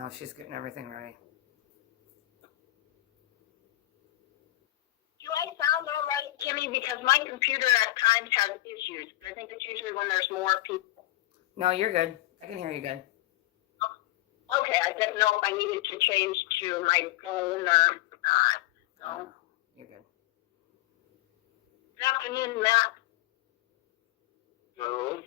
No, she's getting everything ready. Do I sound all right, Kimmy? Because my computer at times has issues. I think it's usually when there's more people. No, you're good. I can hear you good. Okay, I didn't know if I needed to change to my phone or not. So, No, you're good. good afternoon, Matt. No.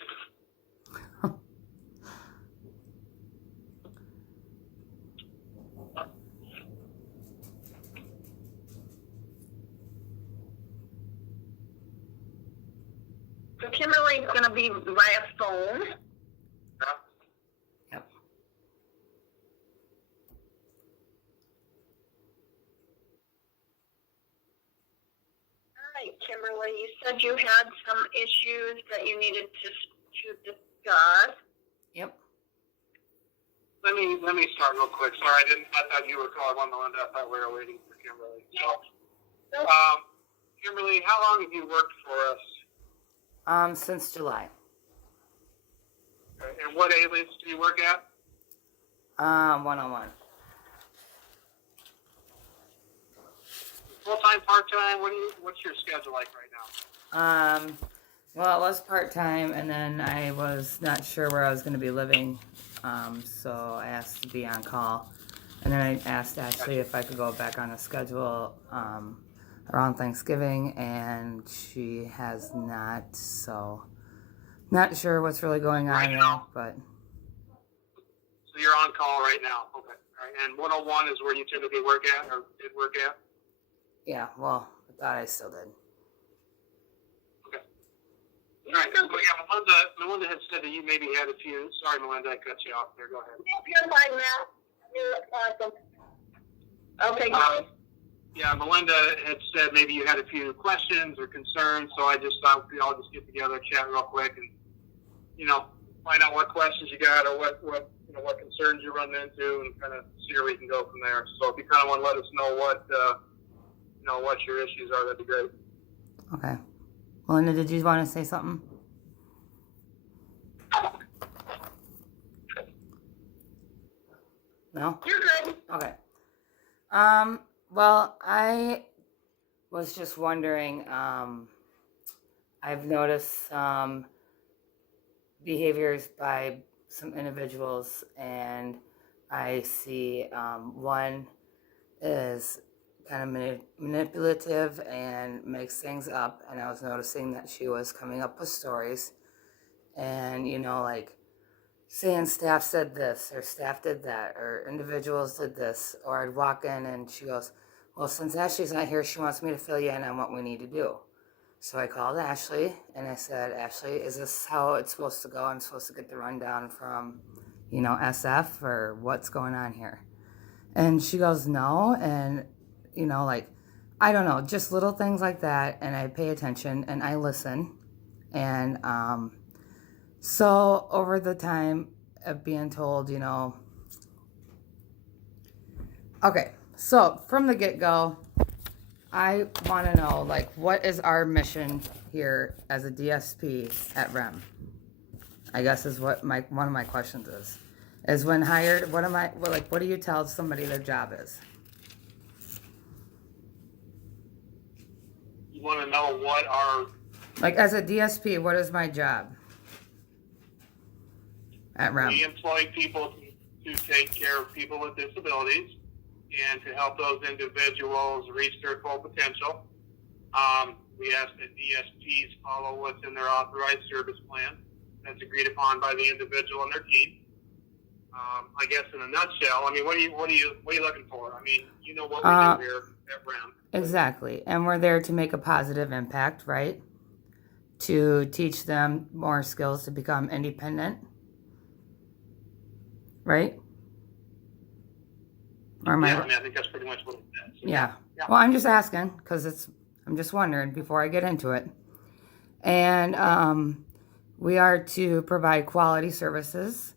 So Kimberly's going to be via phone. Yep. All right, Kimberly, you said you had some issues that you needed to discuss. Yep. Let me start real quick. Sorry, I thought you were calling on Melinda. I thought we were waiting for Kimberly. So, Kimberly, how long have you worked for us? Since July. Okay, and what aliens do you work at? 101. Full-time, part-time? What's your schedule like right now? Well, it was part-time, and then I was not sure where I was going to be living, so I asked to be on call. And then I asked Ashley if I could go back on the schedule around Thanksgiving, and she has not, so not sure what's really going on there, but... So you're on call right now. Okay. All right. And 101 is where you typically work at, or did work at? Yeah, well, I thought I still did. Okay. All right. Well, yeah, Melinda had said that you maybe had a few. Sorry, Melinda, I cut you off there. Go ahead. You're fine, Matt. You're awesome. Okay, good. Yeah, Melinda had said maybe you had a few questions or concerns, so I just thought we'd all just get together, chat real quick, and find out what questions you got or what concerns you run into, and kind of see where we can go from there. So if you kind of want to let us know what your issues are, that'd be great. Okay. Melinda, did you want to say something? No? You're good. Okay. Well, I was just wondering, I've noticed some behaviors by some individuals, and I see one is kind of manipulative and makes things up, and I was noticing that she was coming up with stories and, like saying staff said this or staff did that or individuals did this, or I'd walk in and she goes, well, since Ashley's not here, she wants me to fill you in on what we need to do. So I called Ashley and I said, Ashley, is this how it's supposed to go? I'm supposed to get the rundown from, SF, or what's going on here? And she goes, no. And, I don't know, just little things like that. And I pay attention and I listen. And so over the time of being told, okay, so from the get-go, I want to know, what is our mission here as a DSP at REM? I guess is what one of my questions is when hired, what do you tell somebody their job is? You want to know what our... As a DSP, what is my job at REM? We employ people to take care of people with disabilities and to help those individuals reach their full potential. We ask that DSPs follow what's in their authorized service plan that's agreed upon by the individual and their team. I guess in a nutshell, what are you looking for? What we do here at REM. Exactly, and we're there to make a positive impact, right? To teach them more skills to become independent, right? Or am I think that's pretty much what it is. Yeah. Well, I'm just asking because I'm just wondering before I get into it. And we are to provide quality services,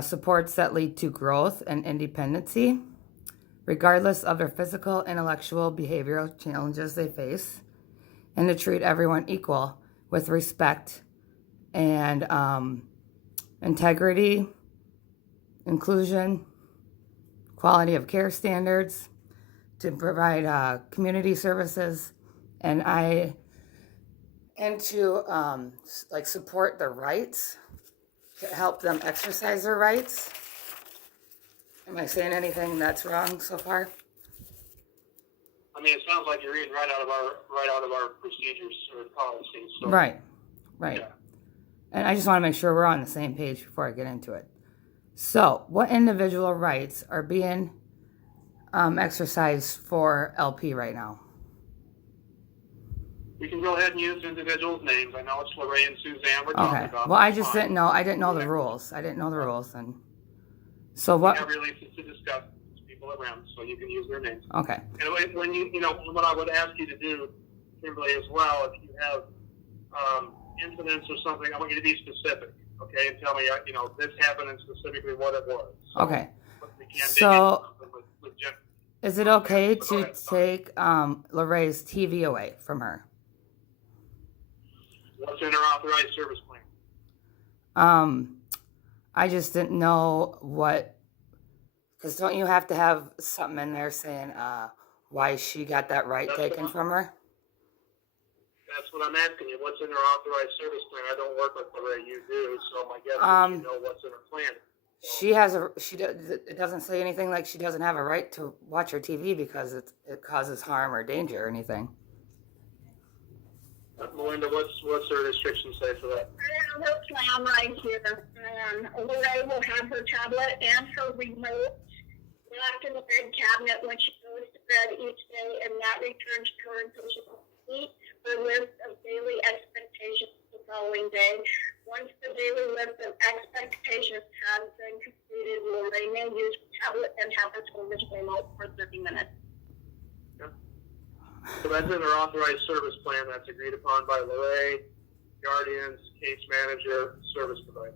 supports that lead to growth and independency, regardless of their physical, intellectual, behavioral challenges they face, and to treat everyone equal with respect and integrity, inclusion, quality of care standards, to provide community services, and to like support their rights, to help them exercise their rights. Am I saying anything that's wrong so far? I mean, it sounds like you're reading right out of our procedures or policies. So, Right. Yeah. And I just want to make sure we're on the same page before I get into it. So, what individual rights are being exercised for LP right now? We can go ahead and use individuals' names. I know it's Lorraine and Suzanne we're talking Okay. about. Well, I That's just fine. didn't know. I didn't know the rules. And so We what? have releases to discuss people around, so you can use their names. Okay. And when what I would ask you to do, Kimberly, as well, if you have incidents or something, I want you to be specific, okay, and tell me, this happened and specifically what it was. So, Okay. We can't So- dig into something with Jim. Is it okay Go to ahead. take Lorraine's TV away from her? What's in her authorized service plan? I just didn't know what, because don't you have to have something in there saying why she got that right That's taken what- from her? That's what I'm asking you. What's in her authorized service plan? I don't work with Lorraine, you do, so my guess is you know what's in her plan. It doesn't say anything like she doesn't have a right to watch her TV because it causes harm or danger or anything. Melinda, what's her restrictions say for that? I have her plan right here, and Lorraine will have her tablet and her remote locked in the bed cabinet when she goes to bed each day, and that returns to her until she completes her list of daily expectations the following day. Once the daily list of expectations has been completed, Lorraine may use the tablet and have her television remote for 30 minutes. So that's in her authorized service plan that's agreed upon by Lorraine, guardians, case manager, service provider.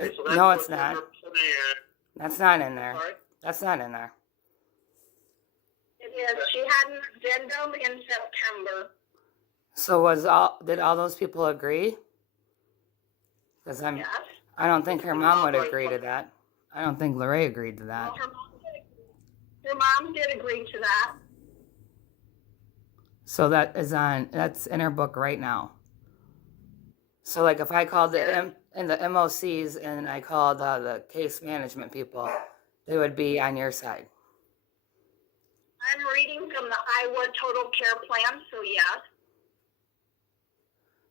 Okay, so that's No, what's it's in not. her plan. That's not in there. All right. That's not in there. It is. She had an addendum in September. So did all those people agree? Because Yes. I don't think her mom would agree to that. I don't think Lorraine agreed to that. Well, her mom did agree to that. So that's in her book right now. So like if I called the MOCs and I called the case management people, they would be on your side. I'm reading from the Iowa Total Care Plan, so yes.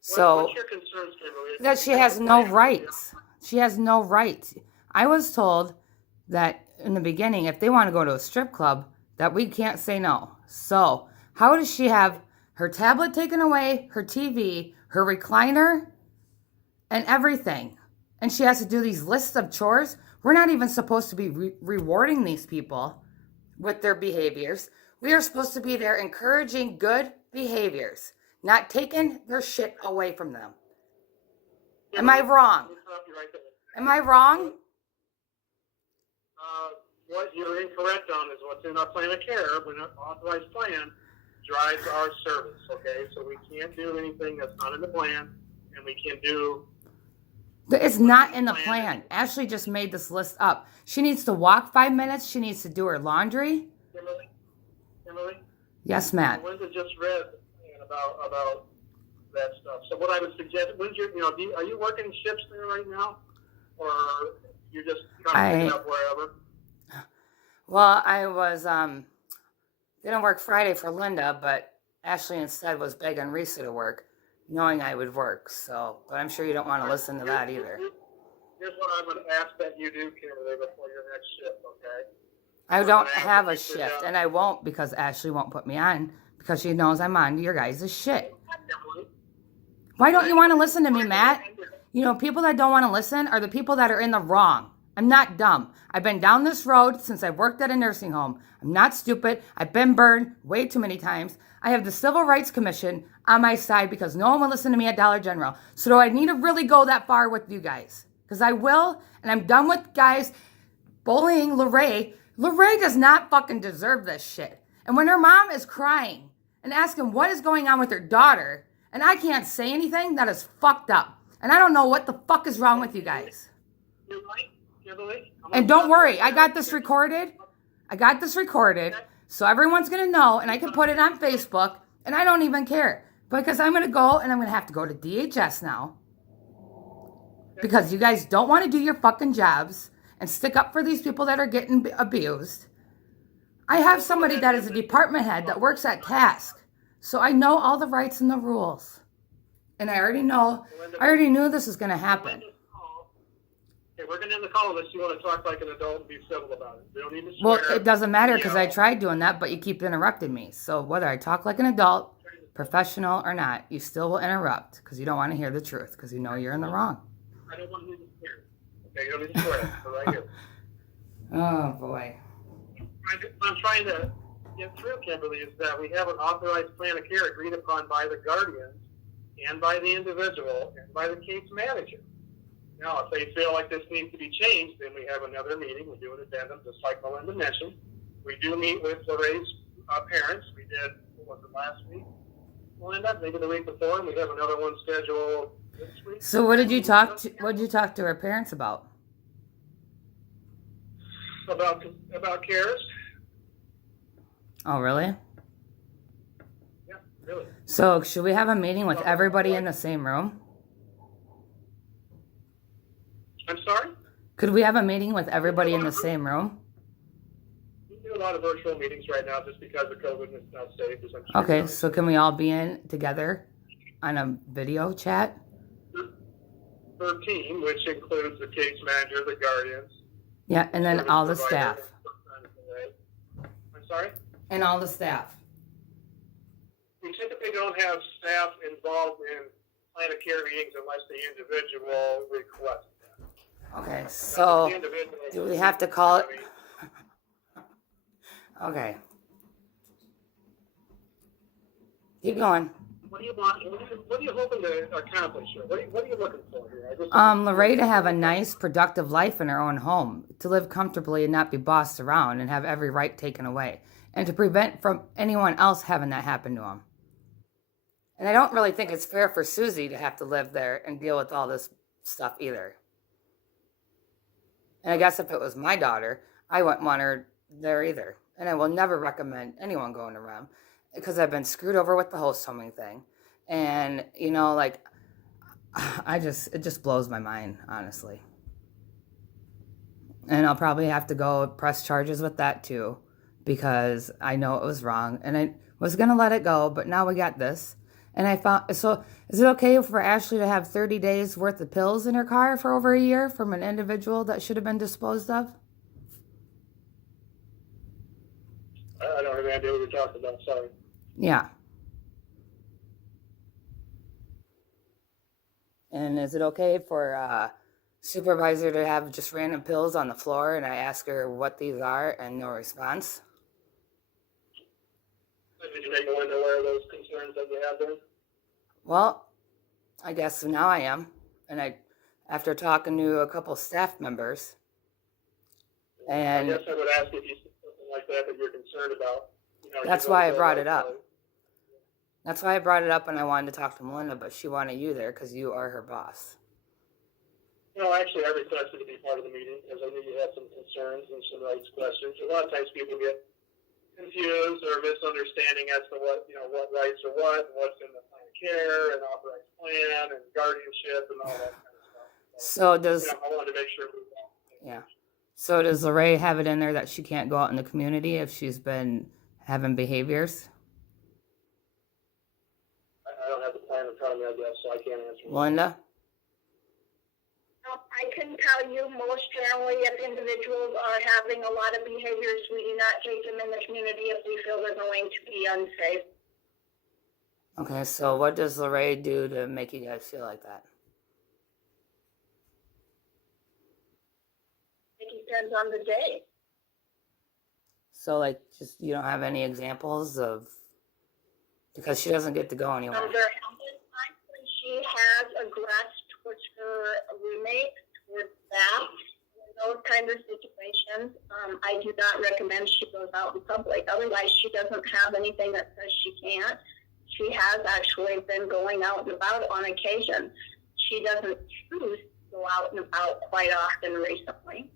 So What's your concerns, Kimberly? that she has no rights. She has no rights. I was told that in the beginning, if they want to go to a strip club, that we can't say no. So how does she have her tablet taken away, her TV, her recliner, and everything? And she has to do these lists of chores. We're not even supposed to be rewarding these people with their behaviors. We are supposed to be there encouraging good behaviors, not taking their shit away from them. Am I wrong? We'll stop you right there. Am I wrong? What you're incorrect on is what's in our plan of care, when an authorized plan drives our service, okay? So we can't do anything that's not in the plan, and we can do... It's not in the plan. Ashley just made this list up. She needs to walk 5 minutes. She needs to do her laundry. Kimberly? Yes, Matt. Linda just read about that stuff. So what I would suggest, when's your, are you working shifts there right now? Or you're just kind of picking up wherever? Well, I was, didn't work Friday for Linda, but Ashley instead was begging Risa to work, knowing I would work. So, but I'm sure you don't want to listen to that either. Here's what I'm going to ask that you do, Kimberly, before your next shift, okay? I don't have a shift, and I won't because Ashley won't put me on because she knows I'm on your guys' shit. Why don't you want to listen to me, Matt? You know, people that don't want to listen are the people that are in the wrong. I'm not dumb. I've been down this road since I worked at a nursing home. I'm not stupid. I've been burned way too many times. I have the Civil Rights Commission on my side because no one will listen to me at Dollar General. So do I need to really go that far with you guys? Because I will, and I'm done with guys bullying Lorraine. Lorraine does not fucking deserve this shit. And when her mom is crying and asking what is going on with her daughter, and I can't say anything, that is fucked up. And I don't know what the fuck is wrong with you guys. You're right. Kimberly. And don't worry, I got this recorded. So everyone's going to know, and I can put it on Facebook, and I don't even care. Because I'm going to go, and I'm going to have to go to DHS now. Because you guys don't want to do your fucking jobs and stick up for these people that are getting abused. I have somebody that is a department head that works at Task. So I know all the rights and the rules. And I already knew this was going to happen. Okay, we're going to end the call unless you want to talk like an adult and be civil about it. We don't need to swear. Well, it doesn't matter because I tried doing that, but you keep interrupting me. So whether I talk like an adult, professional or not, you still will interrupt because you don't want to hear the truth because you know you're in the wrong. I don't want to swear. Okay, you don't need to swear. We're right here. Oh, boy. What I'm trying to get through, Kimberly, is that we have an authorized plan of care agreed upon by the guardians and by the individual and by the case manager. Now, if they feel like this needs to be changed, then we have another meeting. We do an addendum, just like Melinda mentioned. We do meet with Lorraine's parents. We did, what was it, last week? Melinda, maybe the week before, and we have another one scheduled this week. So what did you talk to her parents about? About CARES? Oh, really? Yeah, really. So should we have a meeting with everybody in the same room? I'm sorry? Could we have a meeting with everybody in the same room? We do a lot of virtual meetings right now just because of COVID and it's not safe. As I'm sure Okay, you know. so can we all be in together on a video chat? Per team, which includes the case manager, the guardians. Yeah, and then service all the provider, staff. I'm sorry? And all the staff. We typically don't have staff involved in plan of care meetings unless the individual requests that. Okay, The so individual- do we have to call it? Okay. Keep going. What do you want? What are you hoping to accomplish here? What are you looking for here? Lorraine to have a nice, productive life in her own home, to live comfortably and not be bossed around and have every right taken away, and to prevent from anyone else having that happen to them. And I don't really think it's fair for Susie to have to live there and deal with all this stuff either. And I guess if it was my daughter, I wouldn't want her there either. And I will never recommend anyone going to REM because I've been screwed over with the host homing thing. And, you know, like, it just blows my mind, honestly. And I'll probably have to go press charges with that too, because I know it was wrong. And I was going to let it go, but now we got this. And I found, so is it okay for Ashley to have 30 days worth of pills in her car for over a year from an individual that should have been disposed of? I don't have any idea what you're talking about. Sorry. Yeah. And is it okay for supervisor to have just random pills on the floor and I ask her what these are and no response? Did you make Melinda aware of those concerns that you have there? Well, I guess now I am. And after talking to a couple staff members, and I guess I would ask if you see something like that you're concerned about. You know, that's you why I don't brought feel it up. like, That's why I brought it up, and I wanted to talk to Melinda, but she wanted you there because you are her boss. No, actually, I requested to be part of the meeting because I knew you had some concerns and some rights questions. A lot of times people get confused or misunderstanding as to what rights are what, and what's in the plan of care and authorized plan and guardianship and all that kind of stuff. So does, I wanted to make sure. yeah. So does Lorraine have it in there that she can't go out in the community if she's been having behaviors? I don't have the plan in front of me, I guess, so I can't answer. Melinda? I can tell you most generally if individuals are having a lot of behaviors, we do not take them in the community if we feel they're going to be unsafe. Okay, so what does Lorraine do to make you guys feel like that? It depends on the day. So, like, just you don't have any examples of, because she doesn't get to go anywhere. There have been times when she has aggressed towards her roommate, towards staff, those kind of situations. I do not recommend she goes out in public. Otherwise, she doesn't have anything that says she can't. She has actually been going out and about on occasion. She doesn't choose go out and about quite often recently.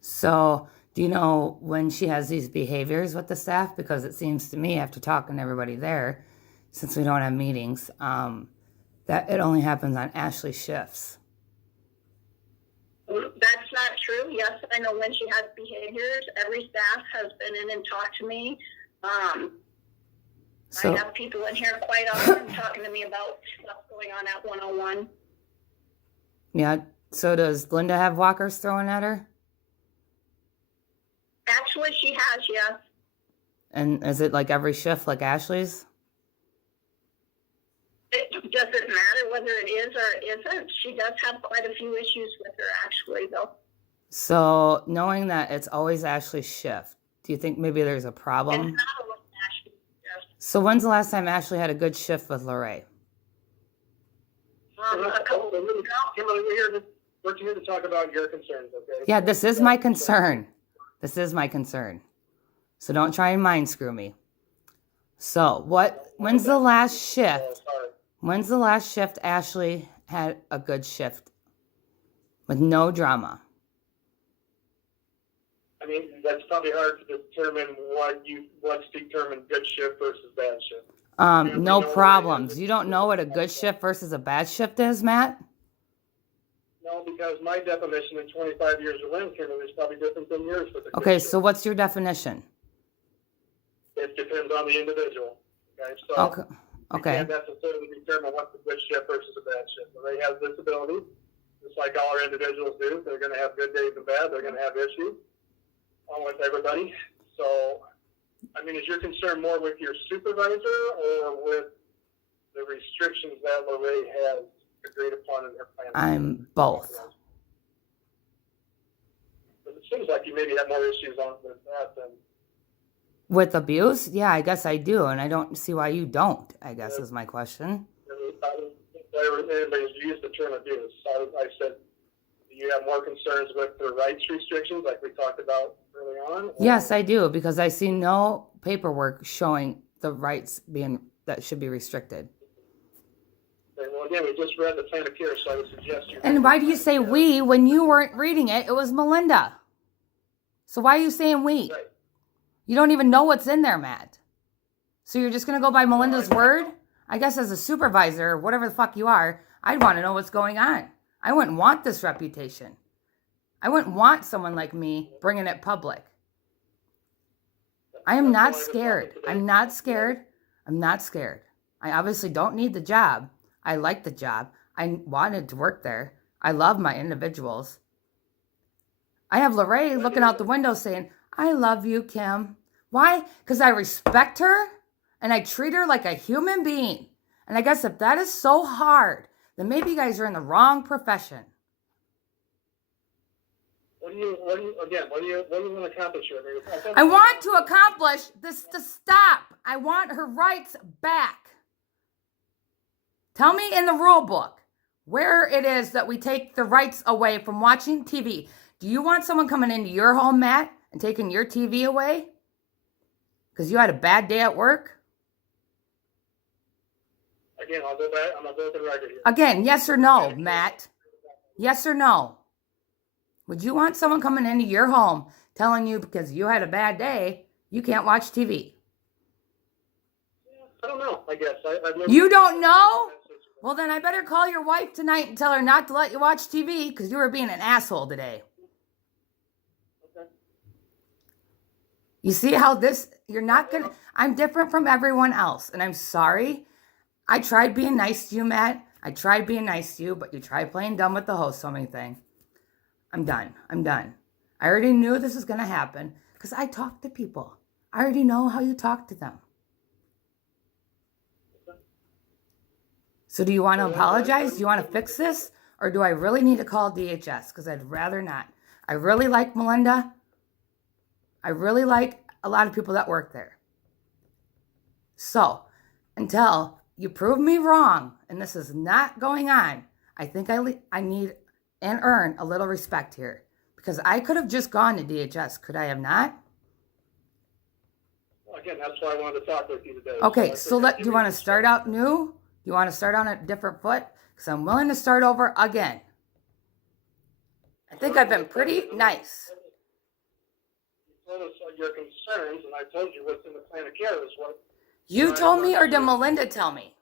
So, do you know when she has these behaviors with the staff? Because it seems to me, after talking to everybody there, since we don't have meetings, that it only happens on Ashley's shifts. That's not true. Yes, I know when she has behaviors. Every staff has been in and talked to me. So, I have people in here quite often talking to me about stuff going on at 101. yeah. So does Linda have walkers thrown at her? Actually, she has, yes. And is it like every shift like Ashley's? It doesn't matter whether it is or it isn't. She does have quite a few issues with her, actually, though. So, knowing that it's always Ashley's shift, do you think maybe there's a It's problem? not always Ashley. Yes. So, when's the last time Ashley had a good shift with Lorraine? A couple of weeks ago. Kimberly, we're here to talk about your concerns, okay? Yeah, this is my concern. This is my concern. So, don't try and mind screw me. So, when's the last shift? Sorry. When's the last shift Ashley had a good shift with no drama? I mean, that's probably hard to determine what's determined good shift versus bad shift. No problems. You don't know what a good shift versus a bad shift is, Matt? No, because my definition in 25 years of land Kimberly is probably different than yours. For the good Okay, shift. so what's your definition? It depends on the individual. Okay, so Okay. you Okay. can't necessarily determine what's a good shift versus a bad shift. When they have disabilities, just like all our individuals do, they're going to have good days and bad. They're going to have issues, along with everybody. So, I mean, is your concern more with your supervisor or with the restrictions that Lorraine has agreed upon in her plan? I'm both. But it seems like you maybe have more issues on with that than. With abuse? Yeah, I guess I do, and I don't see why you don't, I guess is my question. I don't think anybody's used the term abuse. I said, do you have more concerns with the rights restrictions like we talked about early on? Or- Yes, I do, because I see no paperwork showing the rights that should be restricted. Okay, well, again, we just read the plan of care, so I would suggest you. And why do you say we when you weren't reading it? It was Melinda. So why are you saying we? Right. You don't even know what's in there, Matt. So you're just going to go by Melinda's word? I guess as a supervisor, or whatever the fuck you are, I'd want to know what's going on. I wouldn't want this reputation. I wouldn't want someone like me bringing it public. I am not scared. I'm not scared. I'm not scared. I obviously don't need the job. I like the job. I wanted to work there. I love my individuals. I have Lorraine looking out the window saying, I love you, Kim. Why? Because I respect her and I treat her like a human being. And I guess if that is so hard, then maybe you guys are in the wrong profession. What do you want to accomplish here? I want to accomplish this to stop. I want her rights back. Tell me in the rule book where it is that we take the rights away from watching TV. Do you want someone coming into your home, Matt, and taking your TV away? Because you had a bad day at work? Again, I'll go back. I'm going to go to the record here. Again, yes or no, Matt? Yes or no? Would you want someone coming into your home telling you because you had a bad day, you can't watch TV? I don't know, I guess. I've never. You don't know? Well, then I better call your wife tonight and tell her not to let you watch TV because you were being an asshole today. Okay. You see how you're not going to, I'm different from everyone else, and I'm sorry. I tried being nice to you, Matt. I tried being nice to you, but you tried playing dumb with the host so many things. I'm done. I already knew this was going to happen because I talk to people. I already know how you talk to them. So do you want to apologize? Do you want to fix this? Or do I really need to call DHS? Because I'd rather not. I really like Melinda. I really like a lot of people that work there. So until you prove me wrong and this is not going on, I think I need and earn a little respect here. Because I could have just gone to DHS. Could I have not? Well, again, that's why I wanted to talk with you today. Okay, I so figured do you want to start out new? Do you want to start on a different foot? because I'm willing to start over again. I think I've been pretty nice. You told us your concerns, and I told you what's in the plan of care is what You told me, or did Melinda tell me?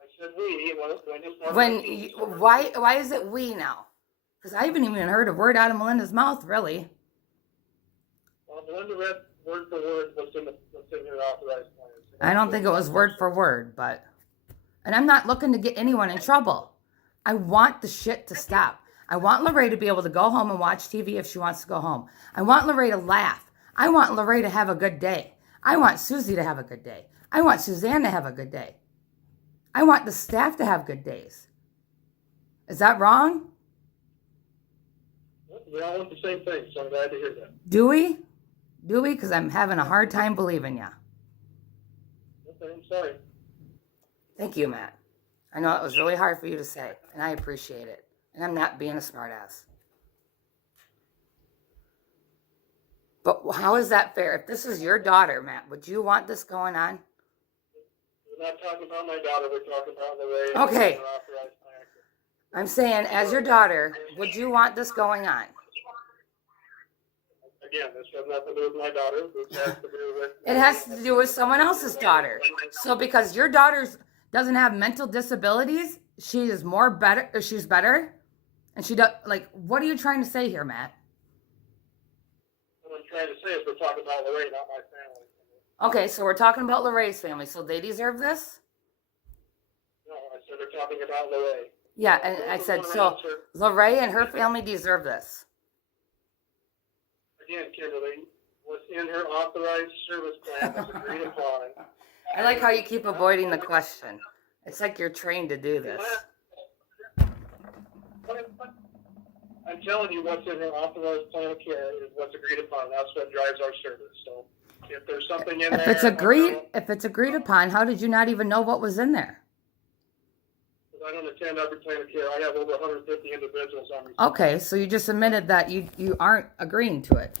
I said we. Why is it we now? Because I haven't even heard a word out of Melinda's mouth, really. Well, Melinda read word for word what's in your authorized plan. I don't think it was word for word, but... And I'm not looking to get anyone in trouble. I want the shit to stop. I want Lorraine to be able to go home and watch TV if she wants to go home. I want Lorraine to laugh. I want Lorraine to have a good day. I want Susie to have a good day. I want Suzanne to have a good day. I want the staff to have good days. Is that wrong? We all want the same thing, so I'm glad to hear that. Do we? Do we? Because I'm having a hard time believing you. Okay, I'm sorry. Thank you, Matt. I know it was really hard for you to say, and I appreciate it. And I'm not being a smartass. But how is that fair? If this is your daughter, Matt, would you want this going on? We're not talking about my daughter. We're talking about Lorraine. Okay. Her authorized plan. I'm saying, as your daughter, would you want this going on? Again, this has nothing to do with my daughter. This has to do with... It has to do with someone else's daughter. So because your daughter doesn't have mental disabilities, she is more better, or she's better, and she does, like, what are you trying to say here, Matt? What I'm trying to say is we're talking about Lorraine, not my family. Okay, so we're talking about Lorraine's family, so they deserve this? No, I said we're talking about Lorraine. Yeah, and I said, so Lorraine and her family deserve this. Again, Kimberly, what's in her authorized service plan is agreed upon. I like how you keep avoiding the question. It's like you're trained to do this. I'm telling you what's in her authorized plan of care is what's agreed upon. That's what drives our service. So if there's something in there... If it's agreed upon, how did you not even know what was in there? I don't attend every plan of care. I have over 150 individuals on me. Okay, so you just admitted that you aren't agreeing to it.